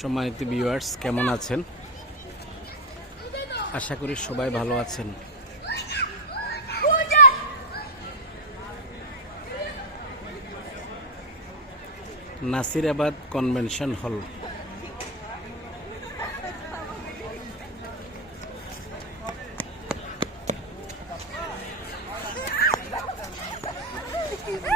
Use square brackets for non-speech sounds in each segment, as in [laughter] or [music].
সম্মানিত ভিউয়ার্স কেমন আছেন? আশা করি সবাই ভালো আছেন। Nasirabad convention hall. একটু [laughs]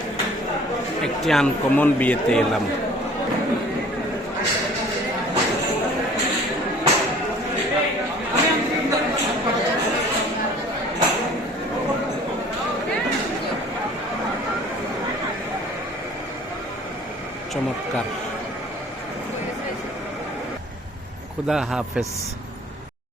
একটি আনকমন বিয়েতে এলাম। চমৎকার। খুদা হাফেজ।